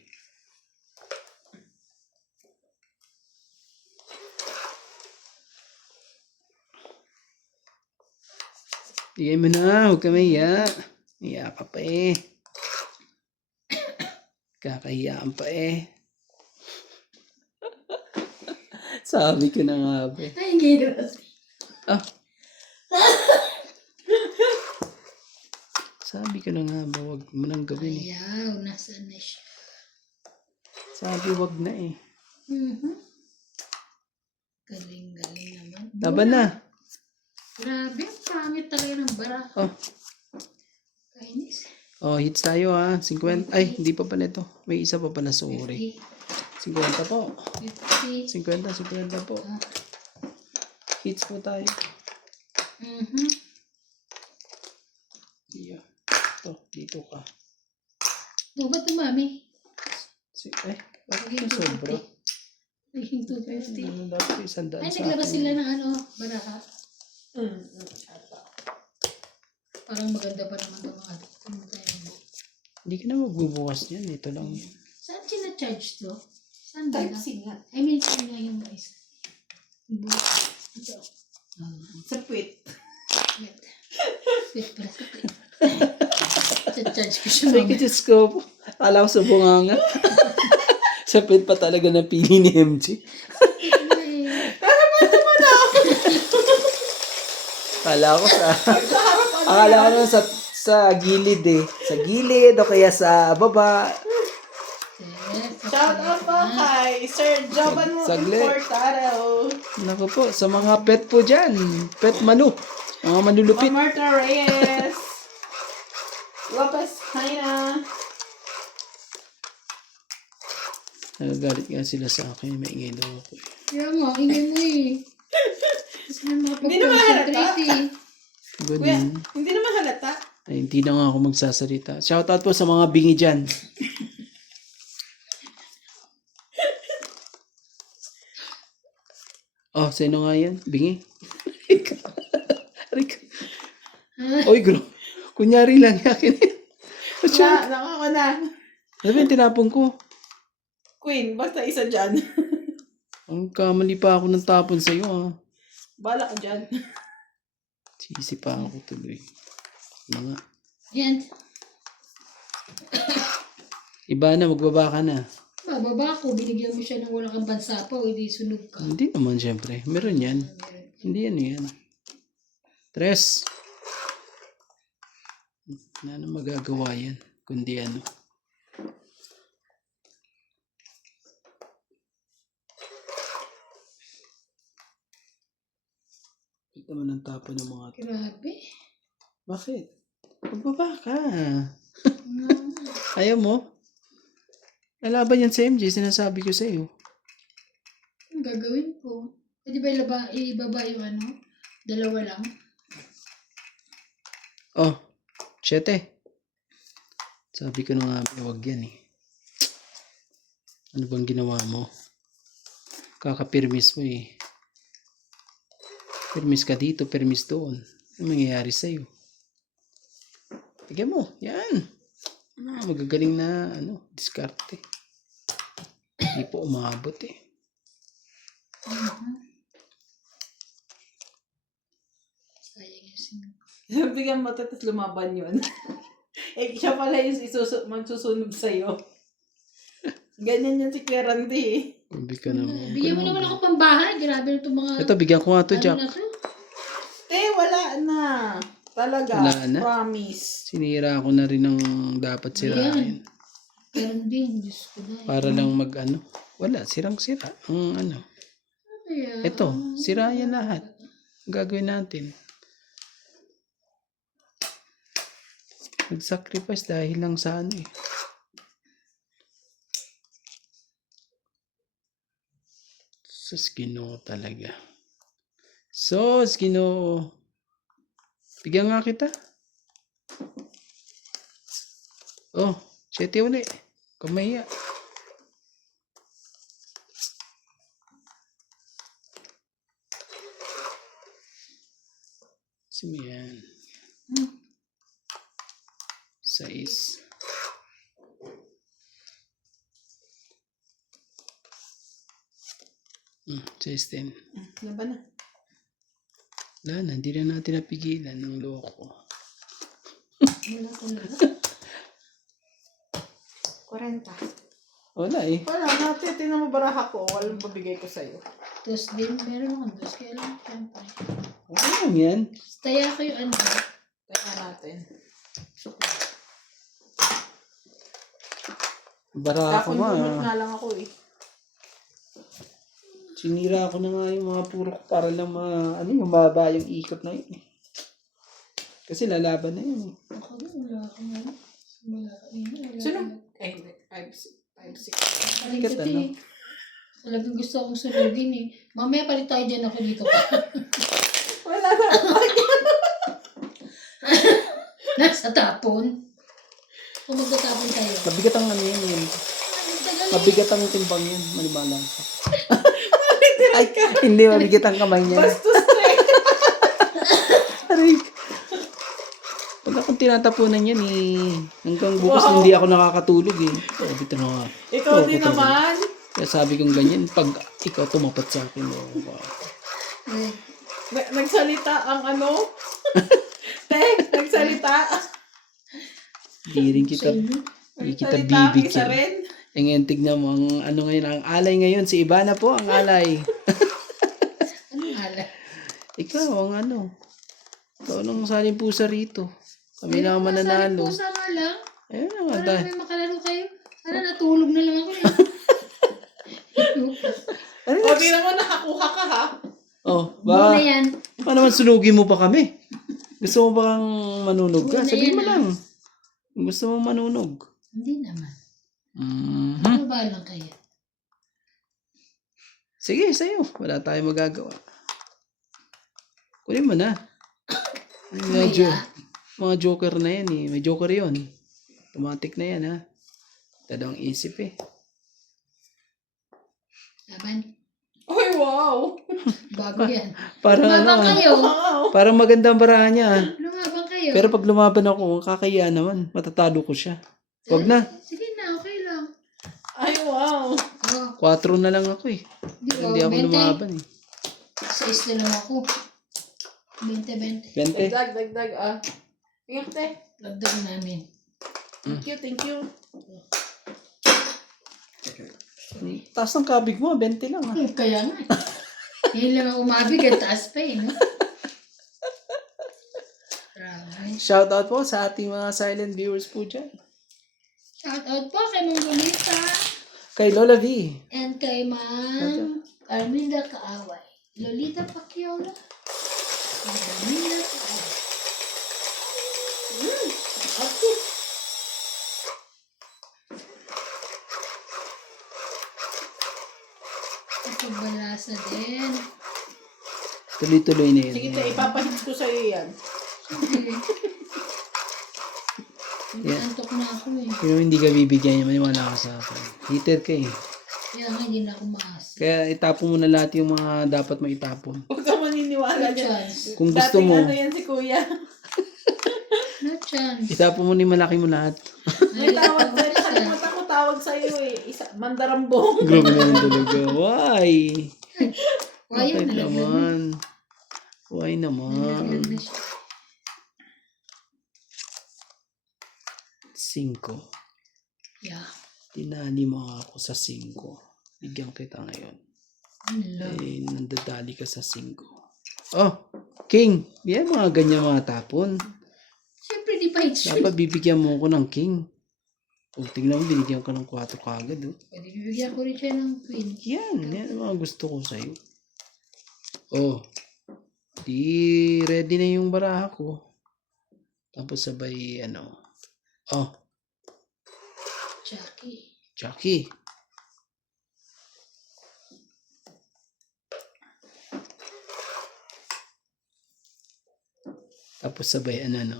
Bigay mo na, huwag ka mahiya. Mahiya ka pa eh. Kakahiyaan pa eh. Sabi ko na nga ba. Ay, giros. Ah. Sabi ko na nga ba, huwag mo nang gawin eh. Ayaw, nasaan na siya. Sabi huwag na eh. Galing-galing naman. Laban na. Grabe, ang pangit talaga ng bara. Oh. Kainis. Oh, hits tayo ha. 50. Ay, hindi pa pala ito. May isa pa pala, sorry. 50 po. 50. 50 po. Hits po tayo. Yeah. Ito, dito ka. No, ba't umami? Bakit na sobra? Naging 250. Ano dapat isang daan Ay, sa naglabas akin? sila ng ano, baraha. Parang maganda pa naman ito mga Hindi ka na magbubukas yan. Ito lang. Saan sina-charge to? Saan ba na? Type-C nga. I mean, saan nga yung isa? Ito. Sa puwit. Wait. Wait pala sa plate. Sa-charge ko siya Ay, mamaya. Diyos ko. Akala ko sa bunganga. Sa pit pa talaga napili ni MJ. Akala ko sa gilid eh. Sa gilid o kaya sa baba. Shout out po kay Sir Jovan Saglit. Importado. Naku po, sa mga pet po dyan. Pet manu. Mga manulupit. Marta Reyes. Lopez Haina. Nagagalit nga sila sa akin. Maingay daw ako eh. Kaya mo, ingay mo eh. Kasi Hindi naman halata. eh. Kuya, Ganun. hindi naman halata. Ay, hindi na nga ako magsasalita. Shoutout po sa mga bingi dyan. Oh, sino nga yan? Bingi? Aray ka. Oy, bro. Kunyari lang yakin. Nakaka na. Sabi yung tinapon ko. Queen, basta isa dyan. Ang kamali pa ako ng tapon sa'yo, ah. Bala ka dyan. Sisi pa ako tuloy. Mga. Yan. Iba na, magbaba ka na. Bababa ko, binigyan mo siya ng walang kang bansapaw, hindi sunog ka. Hindi naman, syempre. Meron yan. Hindi yan. Tres. Wala na magagawa yan. Kundi ano. Ito naman ang tapo ng mga... Grabe. Bakit? Magbaba ka. Mm. Ayaw mo? Lalaban yan sa MJ, sinasabi ko sa iyo. Ang gagawin ko? Pwede ba ibaba yung ano? Dalawa lang? Oh, 7. Sabi ko na nga, huwag yan eh. Ano bang ginawa mo? Kakapirmis mo eh. Permis ka dito, permis doon. Ano mangyayari sa'yo? Tignan mo, yan. Magagaling na, diskarte. Hindi po umabot eh. Sayang yung sinog. Bigyan mo ito, tapos lumaban yun. Siya pala yung magsusunog sa'yo. Ganyan yan si Kuya Randy eh. Sabi ka naman. Bigyan mo naman ako pambahay. Grabe na itong mga... Ito, bigyan ko nga to, Jack. Ano na to? Wala na. Talaga. Wala na? Promise. Sinira ko na rin ang dapat sirain. Pero din, Diyos ko na. Para lang wala, sirang-sira. Ang Kaya, ito, sira yan lahat. Ang gagawin natin. Nag-sacrifice dahil lang sa eh. Sus, Ginoo talaga. Sus, Ginoo. Bigyan nga kita. Oh, 7 uli. Kumahiya. Simiyan. 6. Justin. Laban na. Wala na, hindi na natin napigilan ng loko. wala talaga. 40. Wala eh. Wala natin. Tingnan mo baraha ko. Walang babigay ko sa'yo. Dos din, meron akong dos. Kaya lang, syempre. Wala lang yan. Taya ko yung ano. Tingnan natin. Bara ako Bunot ma. nga lang ako eh. Sinira ko na nga yung mga puro ko para lang yung mababa yung ikot na yun eh. Kasi lalaban na yun eh. Ako din, wala akong ano. Wala akong Sunog. Hindi. 5-6. Maligkat Ano? eh. Talagang gusto akong sunugin eh. Mamaya palit tayo dyan ako dito pa. Wala na. Nasa tapon. Kung magtatapon tayo. Mabigat ang ano yun. Ang tagal eh. Mabigat ang timbang yun. Manibalang ka. Ay, hindi mabigat ang kamay niya. Bastos na eh. Aray. Pag akong tinatapunan yan eh. Hanggang bukas hindi ako nakakatulog eh. Oh, dito na nga. Ikaw Oh, din puto. naman. Kaya sabi kong ganyan, pag ikaw tumapat sa akin, oh, wow. Eh, Nagsalita ang ano? Nagsalita. Di rin kita, di kita Nagsalita ang isa bibigyan. rin. Ngayon, tignan mo, ang ano ngayon, ang alay ngayon, si Ivana po, ang alay. anong ala? Ikaw, ang ano. Ikaw nang saling pusa rito. Kami lang ang mananalo. Pusa nga lang. Ayun na nga, Para may makalaro kayo. Sana natulog na lang ako eh. O, di naman nakakuha ka ha. Oh, Buo na ba? yan. Pa naman sunugin mo pa kami. Gusto mo bang manunog ka? Buo na Sabihin yan, mo lang. Kung gusto mo manunog. Hindi naman. Mhm. Ano ba lang kaya? Sige, sa'yo. Wala tayong magagawa. Kunin mo na. Mga joker na yan eh. May joker yun. Automatic na yan ha. Dalawang isip eh. Laban. Uy, wow! Bago yan. Parang ano Lumabang ah. kayo. Wow! Parang magandang barahan niya ah. Lumabang kayo. Pero pag lumaban ako, kakaya naman. Matatalo ko siya. Wag na. Sige na, okay lang. Ay, wow! Oh, 4 na lang ako eh. Hindi ako 20. lumaban eh. Sa na lang ako. 20. 20. Dagdag. Ingat, te. Lagdag namin. Thank you. Taas ng kabig mo, 20 lang ah. Kaya nga. Ngayon lang ako umabig at taas pa eh. No? Grabe. Shout out po sa ating mga silent viewers po dyan. Shout out po kay Mong Lolita Kay Lola V. and kay Ma'am Carmila Kaaway. Lolita Pacquiao. Carmila Kaaway. Okay. At pagbalasa din. Tuloy-tuloy na yun. Sige, te. Ipapahits ko sa'yo yan. Sige. Antok na ako eh. Pero hindi ka bibigyan niya, maniwala ka sa akin. Hater ka eh. Kaya nga hindi na ako maas. Kaya itapon mo na lahat yung mga dapat maitapon. Huwag ka maniniwala No dyan. chance. Kung gusto Dating mo, ano yan si kuya. No chance. itapon mo ni malaki mo lahat. May tawag sa'yo. Nakalimutan ko tawag sa'yo eh. Mandarambong. Grabe naman talaga. Why? Why yun? Bakit naman? Why Nalaglag naman? na siya. 5. Yeah. Tinali mo ako sa 5. Bigyan kita ngayon. Hello. Eh, nandadali ka sa 5. Oh, King. Yan mga ganyan mga tapon. Siyempre di pa hits. Dapat bibigyan mo ako ng King. Kung tingnan mo, binigyan ka ng 4 kagad. Oh. Pwede bibigyan ko rin siya ng queen. Yan ang mga gusto ko sa'yo. Oh, di ready na yung baraha ko. Tapos sabay, ano. Oh, Jackie. Jackie. Tapos sabay, ano.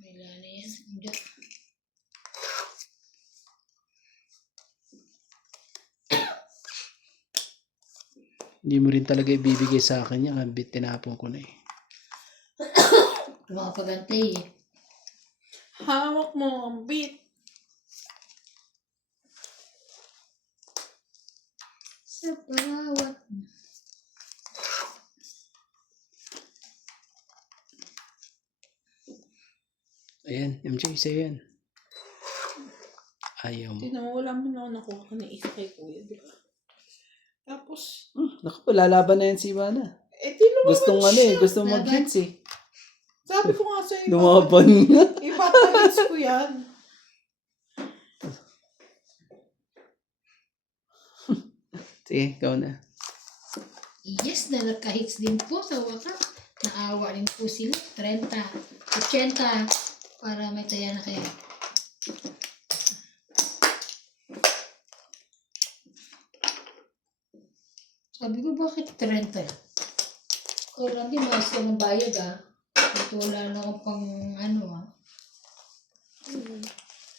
May lana yan. Jack. Hindi mo rin talaga ibibigay sa akin yan. Tinapon ko na eh. Makapagantay eh. Hawak mo ang beat. Sa bawat Ayan, MJ, sa'yo yan. Ayaw mo. Tignan mo, wala mo na nakuha ka na isa kay kuya, di ba? Tapos, Naku, lalaban na yan si Ivana. di lumaban Gustong ano siya. eh, gustong mag-hits eh. Sabi ko nga sa'yo, Lumaban nga. ipapahits ko yan. Sige, ikaw na. yes na nagka-hits din po sa wakas. Naawa rin po sila. 30, 80 para may taya na kayo. Sabi ko, bakit 30? Kaya di mas ka ng bayad ah. Ito wala na akong pang ano ah.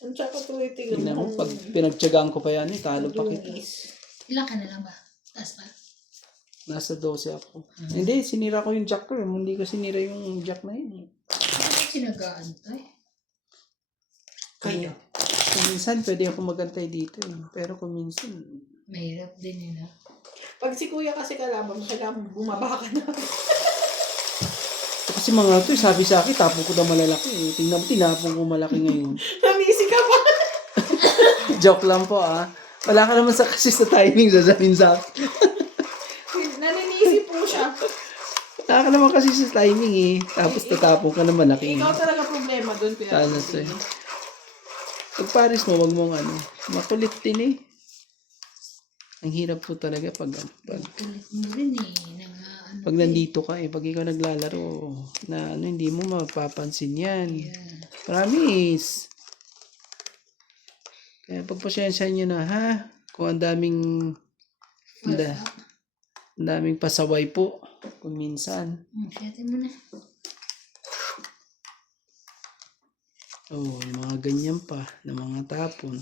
Ang tsaka tuloy tignan Tingnan mo, mo pag pinagtyagaan ko pa yan eh, talo pa kita. Ilan ka na lang ba? Taas pa? Nasa 12 ako. Hindi, sinira ko yung jack ko eh. Hindi ko sinira yung jack na yun eh. Bakit sinagaan-tay? Kaya, kung minsan pwede ako magantay dito eh. Pero kung minsan, Mahirap din yun ah. Pag si kuya kasi kalaban, kailangan bumaba ka na. kasi mga to, sabi sa akin, tapon ko na malalaki eh. Tingnan mo, tinapon ko malaki ngayon. Namisi ka pa. Joke lang po ah. Wala ka naman sa kasi sa timing sasabihin sa akin. Naninisi po siya. Wala ka naman kasi sa timing eh. Tapos tatapon ka na malaki. Ikaw talaga problema doon, kuya. Sana sa'yo. Pag pares mo, wag mong ano. Makulit din eh. Ang hirap po talaga pag Kulit mo rin eh. pag nandito ka eh. Pag ikaw naglalaro na ano, hindi mo mapapansin yan. Yeah. Promise. Kaya pagpasyensya nyo na ha. Kung ang daming pasaway po. Kung minsan. Siyatin mo na. Oh, yung mga ganyan pa, na mga tapon.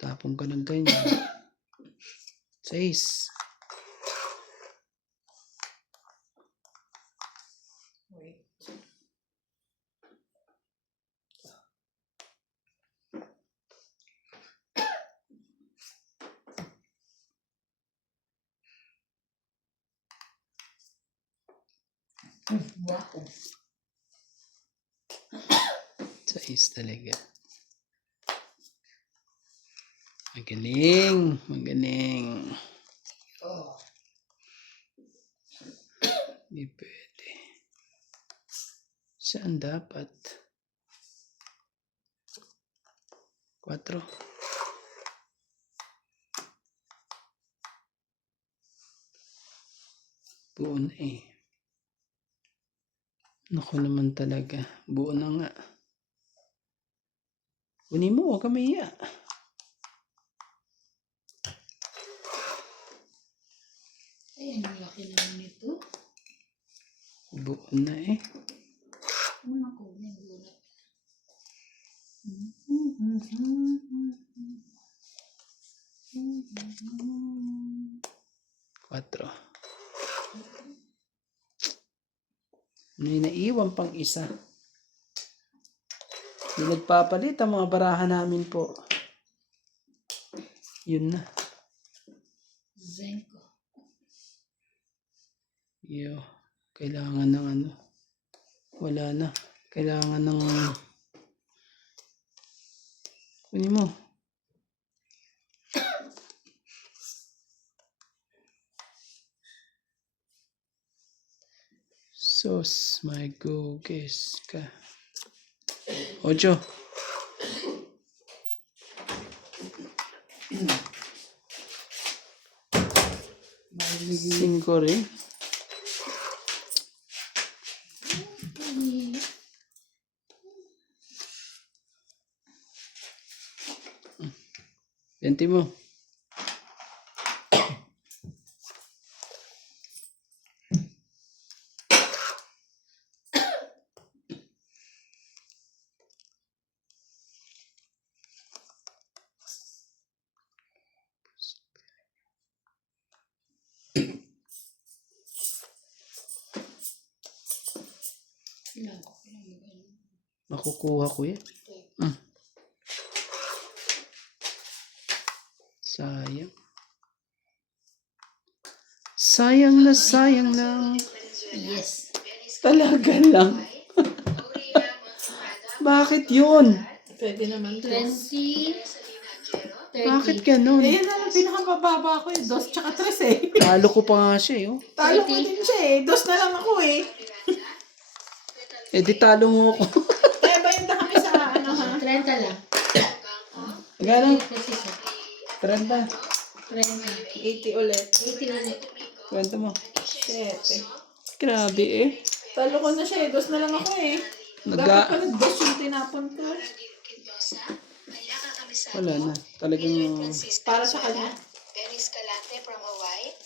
Tapon ka ng ganyan. 6. Wait. Wow. 6 talaga. Magaling. Magaling. Oh. Hindi pwede. Saan dapat? 4. Buo na eh. Naku naman talaga. Buo na nga. Kunin mo, huwag ka maiya. Ay, ang laki naman ito. Buo na eh. Ano ako? May gulat. 4. May naiwan pang isa. Hindi nagpapalit ang mga barahan namin po. Yun na. Zenko. Yo. Kailangan ng ano. Wala na. Kailangan ng... Kunin mo. Sos, my goges ka. 8. 5 rin. Benti mo. Ilan? Makukuha ko yan. Sayang. Sayang na sayang lang. Yes. Talaga lang. Bakit yun? Pwede naman 20. 30. Bakit ganun? Eh, yan na lang pinakamababa ko eh. 2 tsaka 3 eh. Talo ko pa nga siya eh. Oh. Talo ko din siya eh. 2 na lang ako eh. Eh di talo mo ako. Eh, bayad na kami sa ano ha? 30 lang. Gano'n? Kasi sa 30. 80 30. ulit. 80 ulit. Kwento mo. 7. Grabe eh. Talo ko na siya eh. 2 na lang ako eh. Dapat pala 2 yung tinapon ko. Wala na. Talagang... Para sa kanya.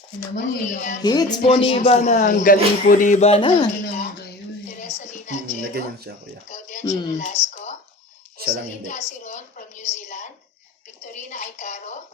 Ano naman yun lang. Hits po ni Ivana. Ang galing po ni Ivana. Ano naman kayo eh. Na ganyan siya, kuya. Hmm. Siya lang hindi. Rosalinda Asiron from New Zealand, Victorina Aicaro,